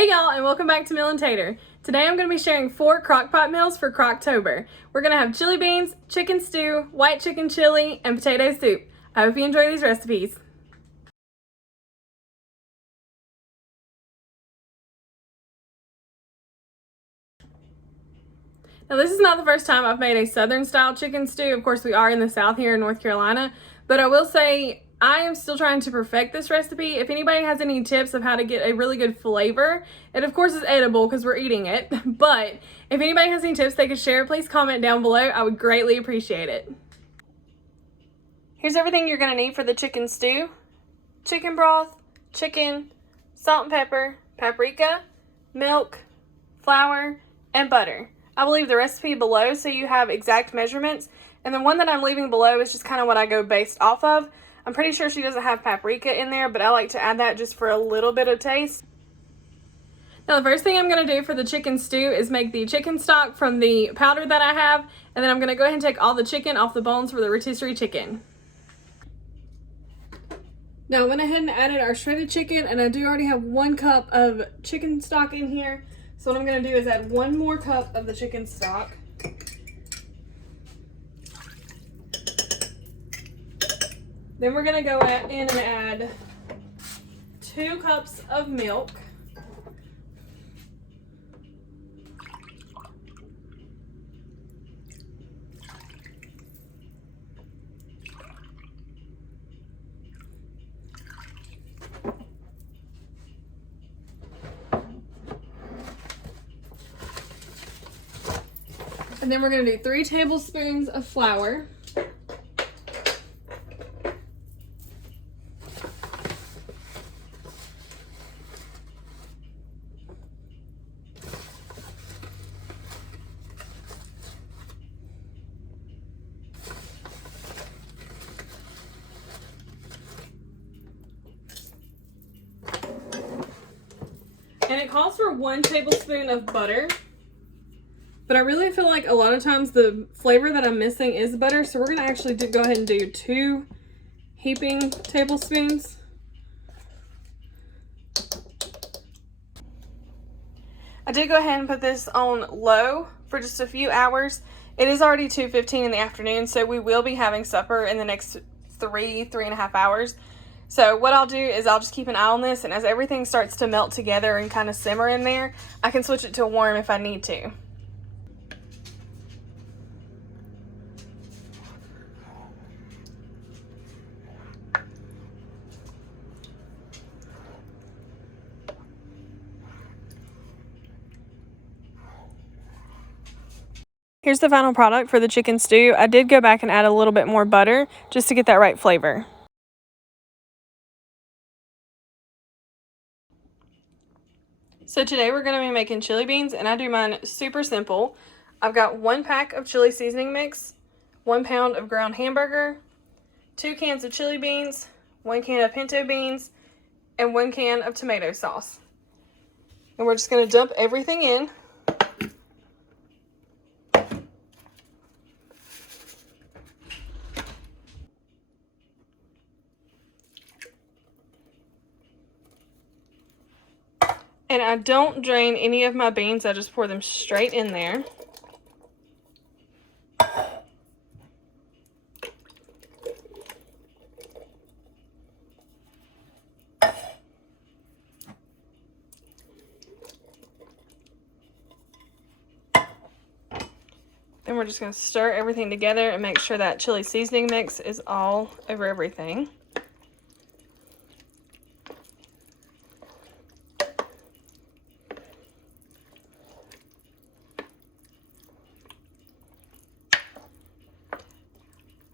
Hey y'all, and welcome back to Meal and Tater. Today I'm going to be sharing 4 Crockpot meals for Crocktober. We're going to have chili beans, chicken stew, white chicken chili, and potato soup. I hope you enjoy these recipes. Now this is not the first time I've made a southern style chicken stew. Of course we are in the South here in North Carolina, but I will say I am still trying to perfect this recipe. If anybody has any tips of how to get a really good flavor, it of course is edible because we're eating it, but if anybody has any tips they could share, please comment down below. I would greatly appreciate it. Here's everything you're going to need for the chicken stew: chicken broth, chicken, salt and pepper, paprika, milk, flour, and butter. I will leave the recipe below so you have exact measurements, and the one that I'm leaving below is just kind of what I go based off of. I'm pretty sure she doesn't have paprika in there, but I like to add that just for a little bit of taste. Now the first thing I'm going to do for the chicken stew is make the chicken stock from the powder that I have, and then I'm going to go ahead and take all the chicken off the bones for the rotisserie chicken. Now I went ahead and added our shredded chicken, and I do already have 1 cup of chicken stock in here. So what I'm going to do is add 1 more cup of the chicken stock. Then we're going to go in and add 2 cups of milk. And then we're going to do 3 tablespoons of flour. And it calls for 1 tablespoon of butter. But I really feel like a lot of times the flavor that I'm missing is butter, so we're going to actually go ahead and do 2 heaping tablespoons. I did go ahead and put this on low for just a few hours. It is already 2:15 in the afternoon, so we will be having supper in the next 3.5 hours. So what I'll do is I'll just keep an eye on this, and as everything starts to melt together and kind of simmer in there, I can switch it to warm if I need to. Here's the final product for the chicken stew. I did go back and add a little bit more butter just to get that right flavor. So today we're going to be making chili beans, and I do mine super simple. I've got 1 pack of chili seasoning mix, 1 pound of ground hamburger, 2 cans of chili beans, 1 can of pinto beans, and 1 can of tomato sauce. And we're just going to dump everything in. And I don't drain any of my beans, I just pour them straight in there. Then we're just going to stir everything together and make sure that chili seasoning mix is all over everything.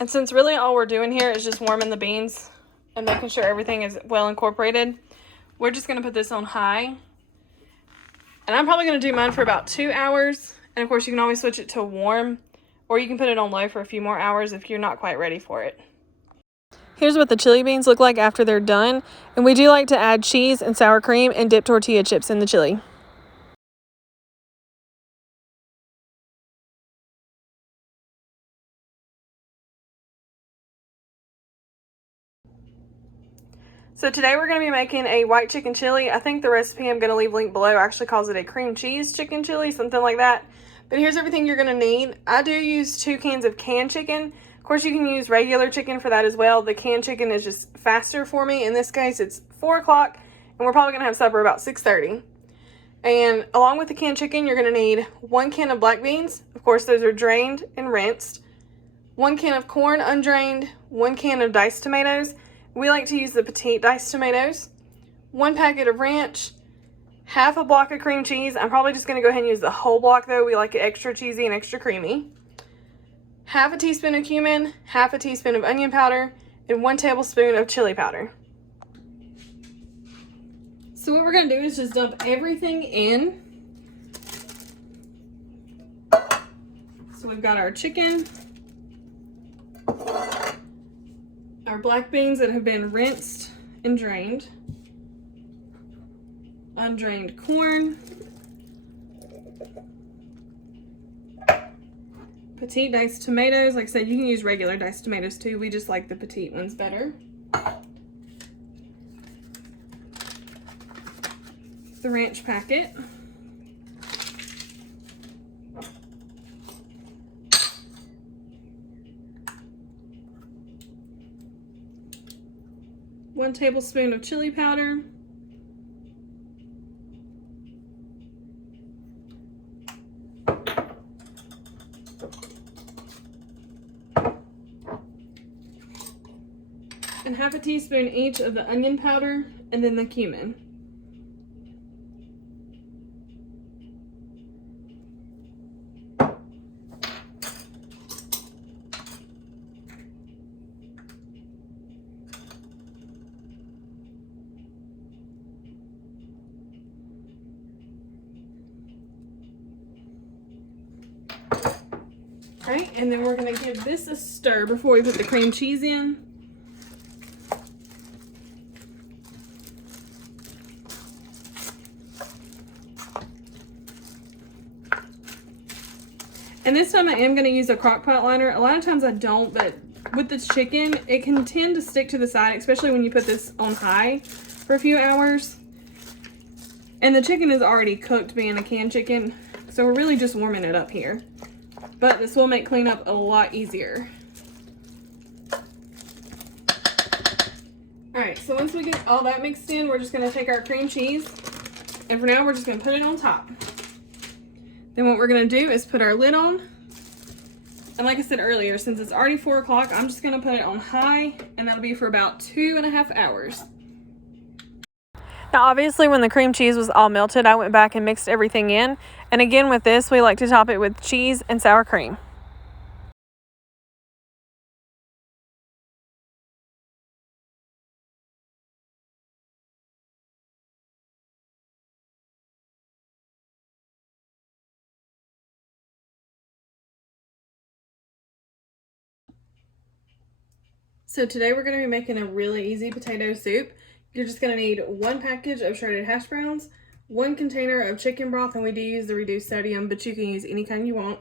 And since really all we're doing here is just warming the beans and making sure everything is well incorporated, we're just going to put this on high. And I'm probably going to do mine for about 2 hours. And of course you can always switch it to warm, or you can put it on low for a few more hours if you're not quite ready for it. Here's what the chili beans look like after they're done. And we do like to add cheese and sour cream and dip tortilla chips in the chili. So today we're going to be making a white chicken chili. I think the recipe I'm going to leave linked below actually calls it a cream cheese chicken chili, something like that. But here's everything you're going to need. I do use 2 cans of canned chicken. Of course, you can use regular chicken for that as well. The canned chicken is just faster for me. In this case, it's 4 o'clock, and we're probably going to have supper about 6:30. And along with the canned chicken, you're going to need 1 can of black beans. Of course, those are drained and rinsed. 1 can of corn, undrained. 1 can of diced tomatoes. We like to use the petite diced tomatoes. 1 packet of ranch. Half a block of cream cheese. I'm probably just going to go ahead and use the whole block though. We like it extra cheesy and extra creamy. Half a teaspoon of cumin. Half a teaspoon of onion powder. And 1 tablespoon of chili powder. So what we're going to do is just dump everything in. So we've got our chicken, our black beans that have been rinsed and drained, undrained corn, petite diced tomatoes. Like I said, you can use regular diced tomatoes too. We just like the petite ones better. The ranch packet. One tablespoon of chili powder. And half a teaspoon each of the onion powder and then the cumin. Right, and then we're going to give this a stir before we put the cream cheese in. And this time I am going to use a Crockpot liner. A lot of times I don't, but with this chicken, it can tend to stick to the side, especially when you put this on high for a few hours. And the chicken is already cooked being a canned chicken, so we're really just warming it up here. But this will make cleanup a lot easier. Alright, so once we get all that mixed in, we're just going to take our cream cheese. And for now, we're just going to put it on top. Then what we're going to do is put our lid on. And like I said earlier, since it's already 4 o'clock, I'm just going to put it on high. And that'll be for about 2.5 hours. Now obviously when the cream cheese was all melted, I went back and mixed everything in. And again with this, we like to top it with cheese and sour cream. So today we're going to be making a really easy potato soup. You're just going to need 1 package of shredded hash browns, 1 container of chicken broth, and we do use the reduced sodium, but you can use any kind you want,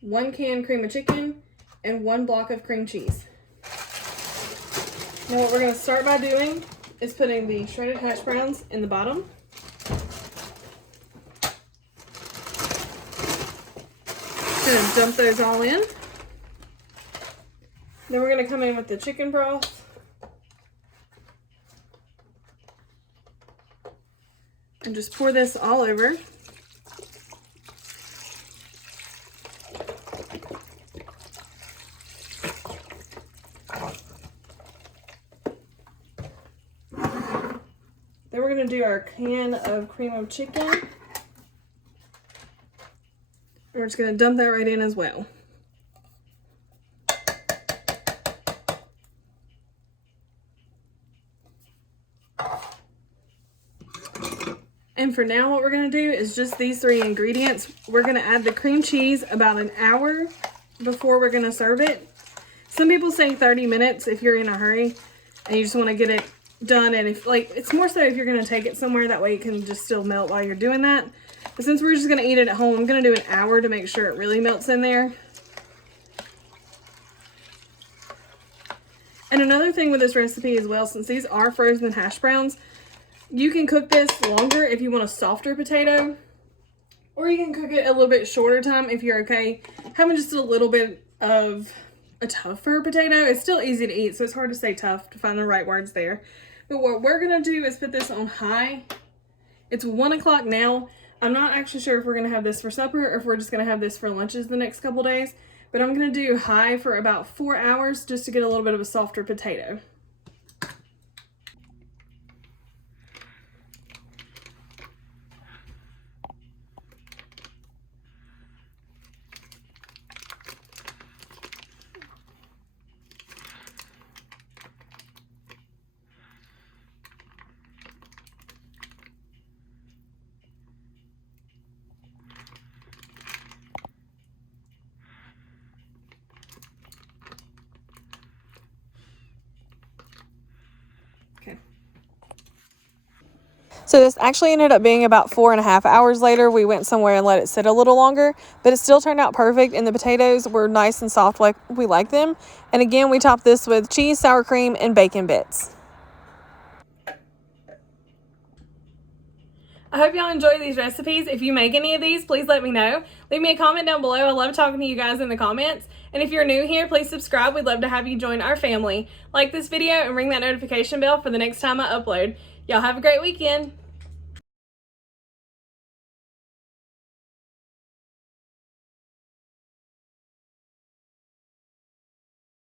1 can cream of chicken, and 1 block of cream cheese. Now what we're going to start by doing is putting the shredded hash browns in the bottom. Just going to dump those all in. Then we're going to come in with the chicken broth. And just pour this all over. Then we're going to do our can of cream of chicken. And we're just going to dump that right in as well. And for now, what we're going to do is just these 3 ingredients. We're going to add the cream cheese about an hour before we're going to serve it. Some people say 30 minutes if you're in a hurry and you just want to get it done. And if it's more so if you're going to take it somewhere, that way it can just still melt while you're doing that. But since we're just going to eat it at home, I'm going to do an hour to make sure it really melts in there. And another thing with this recipe as well, since these are frozen hash browns, you can cook this longer if you want a softer potato, or you can cook it a little bit shorter time if you're okay having just a little bit of a tougher potato. It's still easy to eat, so it's hard to say tough, to find the right words there. But what we're gonna do is put this on high. It's 1 o'clock now. I'm not actually sure if we're gonna have this for supper or if we're just gonna have this for lunches the next couple days, but I'm gonna do high for about 4 hours just to get a little bit of a softer potato. So this actually ended up being about 4.5 hours later. We went somewhere and let it sit a little longer, but it still turned out perfect, and the potatoes were nice and soft like we like them. And again, we topped this with cheese, sour cream, and bacon bits. I hope y'all enjoy these recipes. If you make any of these, please let me know. Leave me a comment down below. I love talking to you guys in the comments. And if you're new here, please subscribe. We'd love to have you join our family. Like this video and ring that notification bell for the next time I upload. Y'all have a great weekend.